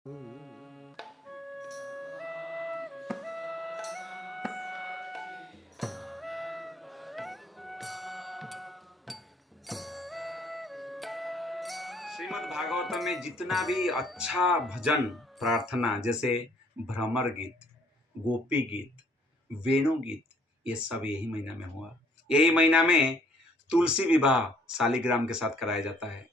श्रीमद् भागवतम में जितना भी अच्छा भजन प्रार्थना, जैसे भ्रमर गीत, गोपी गीत, वेणु गीत, ये सब यही महीना में हुआ। यही महीना में तुलसी विवाह शालिग्राम के साथ कराया जाता है।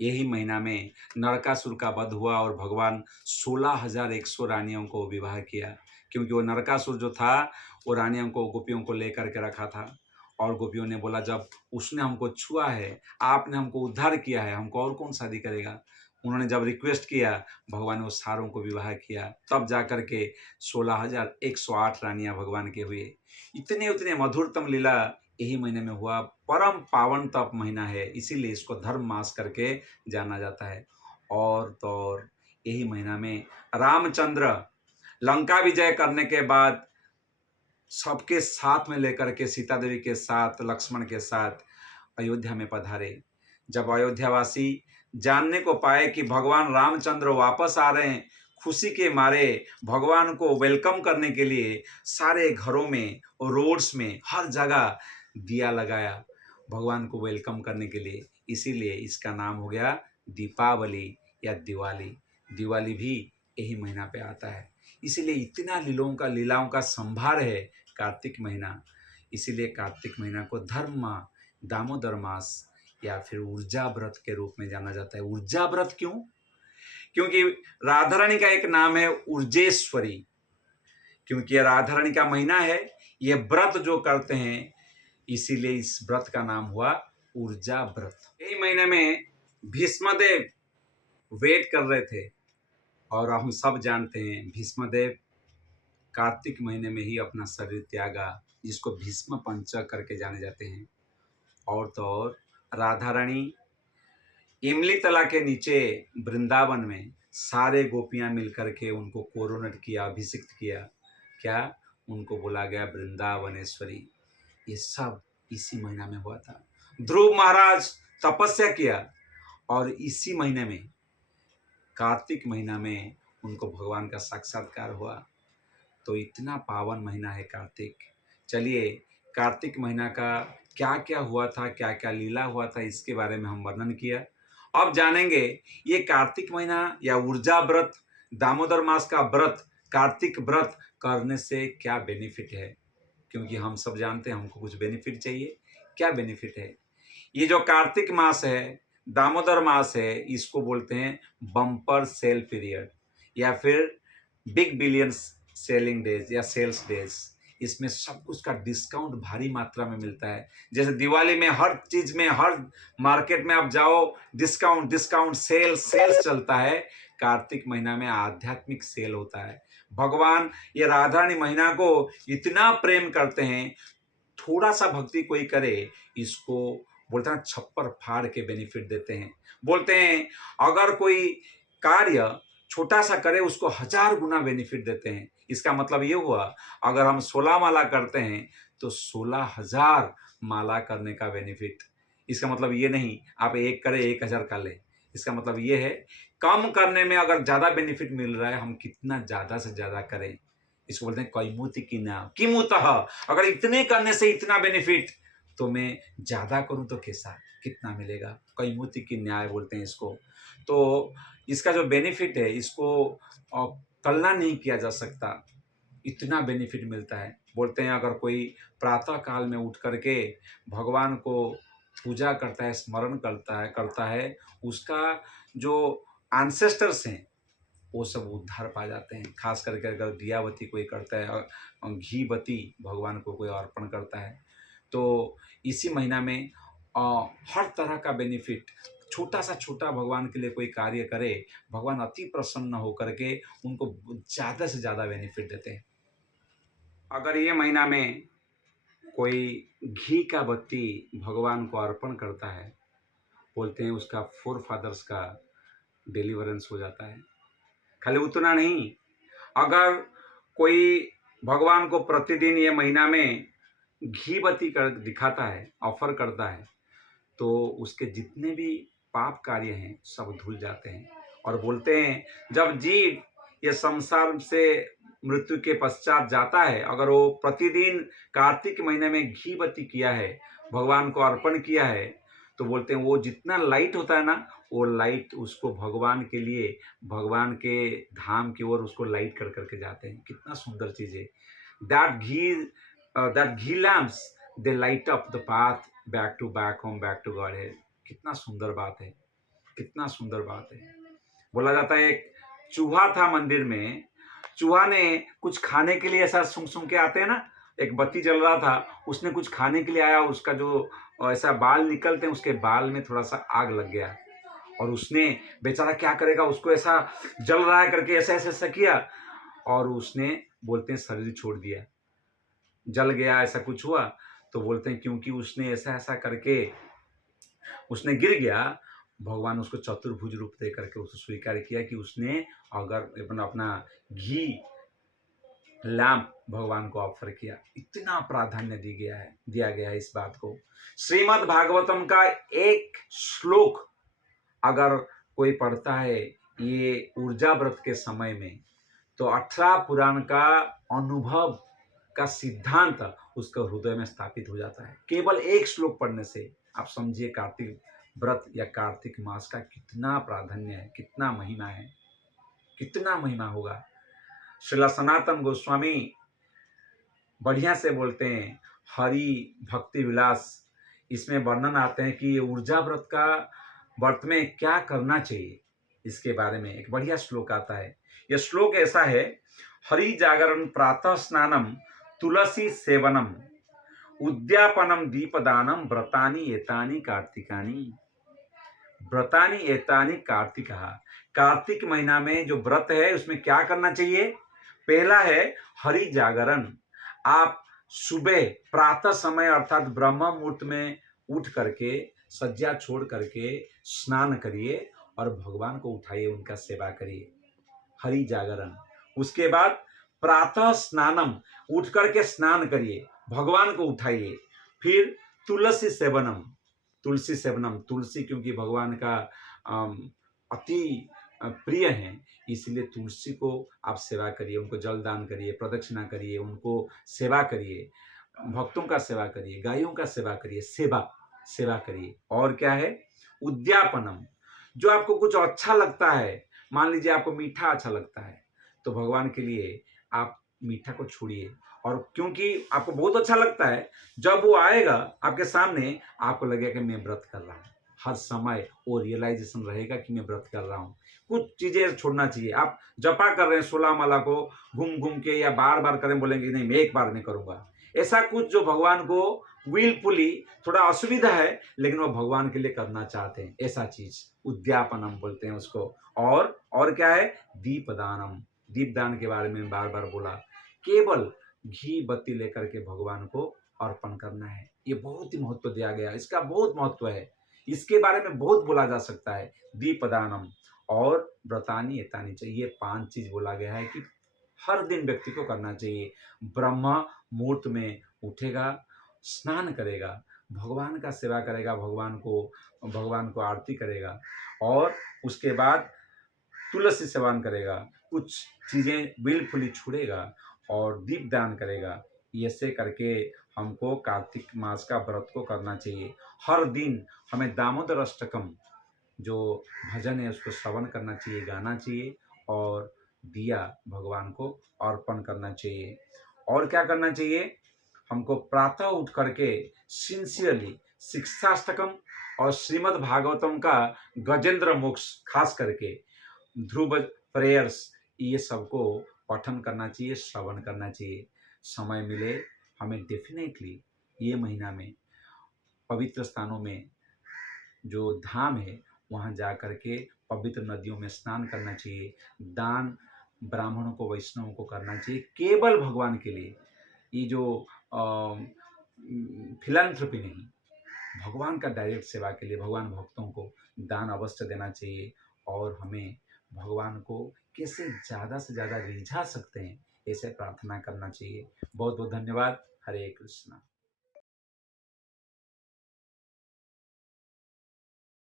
यही महीना में नरकासुर का वध हुआ और भगवान 16,100 रानियों को विवाह किया, क्योंकि वो नरकासुर जो था वो रानियों को, गोपियों को लेकर के रखा था। और गोपियों ने बोला, जब उसने हमको छुआ है, आपने हमको उद्धार किया है, हमको और कौन शादी करेगा। उन्होंने जब रिक्वेस्ट किया, भगवान ने उस सारों को विवाह किया, तब जाकर के 16,108 रानियां भगवान के हुए। इतने उतने मधुरतम लीला यही महीने में हुआ। परम पावन तप महीना है, इसीलिए इसको धर्म मास करके जाना जाता है। और तो और यही महीना में रामचंद्र लंका विजय करने के बाद सबके साथ में लेकर के, सीता देवी के साथ, लक्ष्मण के साथ अयोध्या में पधारे। जब अयोध्यावासी जानने को पाए कि भगवान रामचंद्र वापस आ रहे हैं, खुशी के मारे भगवान को वेलकम करने के लिए सारे घरों में, रोड्स में, हर जगह दिया लगाया भगवान को वेलकम करने के लिए। इसीलिए इसका नाम हो गया दीपावली या दिवाली। दिवाली भी यही महीना पे आता है। इसीलिए इतना लीलाओं का संभार है कार्तिक महीना। इसीलिए कार्तिक महीना को धर्म माह, दामोदर मास या फिर ऊर्जा व्रत के रूप में जाना जाता है। ऊर्जा व्रत क्यों? क्योंकि राधा रानी का एक नाम है ऊर्जेश्वरी। क्योंकि ये राधा रानी का महीना है, ये व्रत जो करते हैं, इसीलिए इस व्रत का नाम हुआ ऊर्जा व्रत। यही महीने में भीष्मदेव वेट कर रहे थे, और हम सब जानते हैं भीष्मदेव कार्तिक महीने में ही अपना शरीर त्यागा, जिसको भीष्म पंचक करके जाने जाते हैं। और तो और राधा रानी इमली तला के नीचे वृंदावन में सारे गोपियां मिलकर के उनको कोरोनेट किया, अभिषिक्त किया। क्या? उनको बोला गया वृंदावनेश्वरी। ये सब इसी महीना में हुआ था। ध्रुव महाराज तपस्या किया, और इसी महीने में, कार्तिक महीना में, उनको भगवान का साक्षात्कार हुआ। तो इतना पावन महीना है कार्तिक। चलिए, कार्तिक महीना का क्या क्या हुआ था, क्या क्या लीला हुआ था, इसके बारे में हम वर्णन किया। अब जानेंगे ये कार्तिक महीना या ऊर्जा व्रत, दामोदर मास का व्रत, कार्तिक व्रत करने से क्या बेनिफिट है। क्योंकि हम सब जानते हैं हमको कुछ बेनिफिट चाहिए। क्या बेनिफिट है? ये जो कार्तिक मास है, दामोदर मास है, इसको बोलते हैं बम्पर सेल पीरियड, या फिर बिग बिलियन सेलिंग डेज या सेल्स डेज। इसमें सब कुछ का डिस्काउंट भारी मात्रा में मिलता है। जैसे दिवाली में हर चीज में, हर मार्केट में आप जाओ, डिस्काउंट डिस्काउंट, सेल्स चलता है। कार्तिक महीना में आध्यात्मिक सेल होता है। भगवान ये राधा रानी महीना को इतना प्रेम करते हैं, थोड़ा सा भक्ति कोई करे, इसको बोलते हैं छप्पर फाड़ के बेनिफिट देते हैं। बोलते हैं अगर कोई कार्य छोटा सा करे, उसको 1000 गुना बेनिफिट देते हैं। इसका मतलब ये हुआ, अगर हम 16 माला करते हैं तो 16,000 माला करने का बेनिफिट। इसका मतलब ये नहीं आप एक करें 1,000 का ले। इसका मतलब ये है, कम करने में अगर ज़्यादा बेनिफिट मिल रहा है, हम कितना ज़्यादा से ज़्यादा करें। इसको बोलते हैं कैमुति की ना किमुतः। अगर इतने करने से इतना बेनिफिट, तो मैं ज़्यादा करूं तो कैसा, कितना मिलेगा। कैमुति की न्याय बोलते हैं इसको। तो इसका जो बेनिफिट है, इसको तुलना नहीं किया जा सकता, इतना बेनिफिट मिलता है। बोलते हैं अगर कोई प्रातः काल में उठ करके भगवान को पूजा करता है, स्मरण करता है, उसका जो एंसेस्टर्स हैं वो सब उद्धार पा जाते हैं। खास करके अगर दियावती कोई करता है और घी बत्ती भगवान को कोई अर्पण करता है, तो इसी महीना में हर तरह का बेनिफिट, छोटा सा छोटा भगवान के लिए कोई कार्य करे, भगवान अति प्रसन्न होकर के उनको ज़्यादा से ज़्यादा बेनिफिट देते हैं। अगर ये महीना में कोई घी का बत्ती भगवान को अर्पण करता है, बोलते हैं उसका फोर फादर्स का डिलीवरेंस हो जाता है। खाली उतना नहीं, अगर कोई भगवान को प्रतिदिन ये महीना में घी बत्ती कर दिखाता है, ऑफर करता है, तो उसके जितने भी पाप कार्य हैं सब धुल जाते हैं। और बोलते हैं जब जीव ये संसार से मृत्यु के पश्चात जाता है, अगर वो प्रतिदिन कार्तिक महीने में घी बत्ती किया है, भगवान को अर्पण किया है, तो बोलते हैं वो जितना लाइट होता है ना, वो लाइट उसको भगवान के लिए, भगवान के धाम की ओर उसको लाइट कर करके जाते हैं। कितना सुंदर चीज़ है। That ghee lamps they light up the path back to back home, back to god है। कितना सुंदर बात है, कितना सुंदर बात है। बोला जाता है एक चूहा था मंदिर में, चूहा ने कुछ खाने के लिए ऐसा सूंघ सूंघ के आते हैं ना, एक बत्ती जल रहा था, उसने कुछ खाने के लिए आया, उसका जो ऐसा बाल निकलते हैं, उसके बाल में थोड़ा सा आग लग गया, और उसने बेचारा क्या करेगा, उसको ऐसा जल रहा है करके ऐसा ऐसा ऐसा किया, और उसने बोलते हैं शरीर छोड़ दिया, जल गया, ऐसा कुछ हुआ। तो बोलते हैं क्योंकि उसने ऐसा ऐसा करके उसने गिर गया, भगवान उसको चतुर्भुज रूप दे करके उसको स्वीकार किया कि उसने अगर अपना घी लैंप भगवान को ऑफर किया। इतना प्राधान्य दिया गया है इस बात को। श्रीमद् भागवतम का एक श्लोक अगर कोई पढ़ता है ये ऊर्जा व्रत के समय में, तो 18 पुराण का अनुभव का सिद्धांत उसका हृदय में स्थापित हो जाता है। केवल एक श्लोक पढ़ने से आप समझिए कार्तिक व्रत या कार्तिक मास का कितना प्राधान्य है, कितना महिमा है, कितना महिमा होगा। श्रीला सनातन गोस्वामी बढ़िया से बोलते हैं, हरि भक्ति विलास, इसमें वर्णन आते हैं कि ये ऊर्जा व्रत का व्रत में क्या करना चाहिए, इसके बारे में एक बढ़िया श्लोक आता है। यह श्लोक ऐसा है, हरि जागरण प्रातः स्नानम तुलसी सेवनम उद्यापनम दीपदानम व्रतानि एतानि कार्तिकानि। व्रतानि एतानि कार्तिका। कार्तिक महीना में जो व्रत है उसमें क्या करना चाहिए? पहला है हरि जागरण। आप सुबह प्रातः समय अर्थात ब्रह्म मुहूर्त में उठ करके सज्जा छोड़ करके स्नान करिए और भगवान को उठाइए, उनका सेवा करिए, हरि जागरण। उसके बाद प्रातः स्नानम, उठ करके स्नान करिए, भगवान को उठाइए। फिर तुलसी सेवनम, तुलसी सेवनम, तुलसी क्योंकि भगवान का अति प्रिय है, इसलिए तुलसी को आप सेवा करिए, उनको जल दान करिए, प्रदक्षिणा करिए, उनको सेवा करिए, भक्तों का सेवा करिए, गायों का सेवा करिए, सेवा करिए। और क्या है? उद्यापनम, जो आपको कुछ अच्छा लगता है, मान लीजिए आपको मीठा अच्छा लगता है, तो भगवान के लिए आप मीठा को छोड़िए, और क्योंकि आपको बहुत अच्छा लगता है, जब वो आएगा आपके सामने, आपको लगेगा कि मैं व्रत कर रहा हूँ। हर समय वो रियलाइजेशन रहेगा कि मैं व्रत कर रहा हूँ। कुछ चीजें छोड़ना चाहिए। आप जपा कर रहे हैं 16 माला को घूम घूम के या बार बार करें, बोलेंगे नहीं मैं एक बार में करूंगा, ऐसा कुछ जो भगवान को विलफुली थोड़ा असुविधा है, लेकिन वो भगवान के लिए करना चाहते हैं, ऐसा चीज उद्यापनम बोलते हैं उसको। और क्या है? दीपदानम, दीपदान के बारे में बार बार बोला, केवल घी बत्ती लेकर के भगवान को अर्पण करना है। ये बहुत ही महत्व दिया गया, इसका बहुत महत्व है, इसके बारे में बहुत बोला जा सकता है। दीपदानम और व्रतानि एतानि चाहिए, 5 चीज बोला गया है कि हर दिन व्यक्ति को करना चाहिए। ब्रह्म मुहूर्त में उठेगा, स्नान करेगा, भगवान का सेवा करेगा, भगवान को आरती करेगा, और उसके बाद तुलसी सेवन करेगा, कुछ चीजें बिल्कुल छोड़ेगा और दीपदान करेगा। ऐसे करके हमको कार्तिक मास का व्रत को करना चाहिए। हर दिन हमें दामोदर अष्टकम जो भजन है उसको श्रवण करना चाहिए, गाना चाहिए, और दिया भगवान को अर्पण करना चाहिए। और क्या करना चाहिए? हमको प्रातः उठ करके सिंसियरली शिक्षाष्टकम और श्रीमद् भागवतम का गजेंद्र मोक्ष, खास करके ध्रुव प्रेयर्स, ये सबको पठन करना चाहिए, श्रवण करना चाहिए। समय मिले हमें डेफिनेटली ये महीना में पवित्र स्थानों में जो धाम है वहाँ जा करके पवित्र नदियों में स्नान करना चाहिए, दान ब्राह्मणों को वैष्णवों को करना चाहिए, केवल भगवान के लिए। ये जो फिलैंथ्रोपी नहीं, भगवान का डायरेक्ट सेवा के लिए भगवान भक्तों को दान अवश्य देना चाहिए। और हमें भगवान को कैसे ज़्यादा से ज़्यादा रिझा सकते हैं, ऐसे प्रार्थना करना चाहिए। बहुत बहुत धन्यवाद। हरे कृष्णा।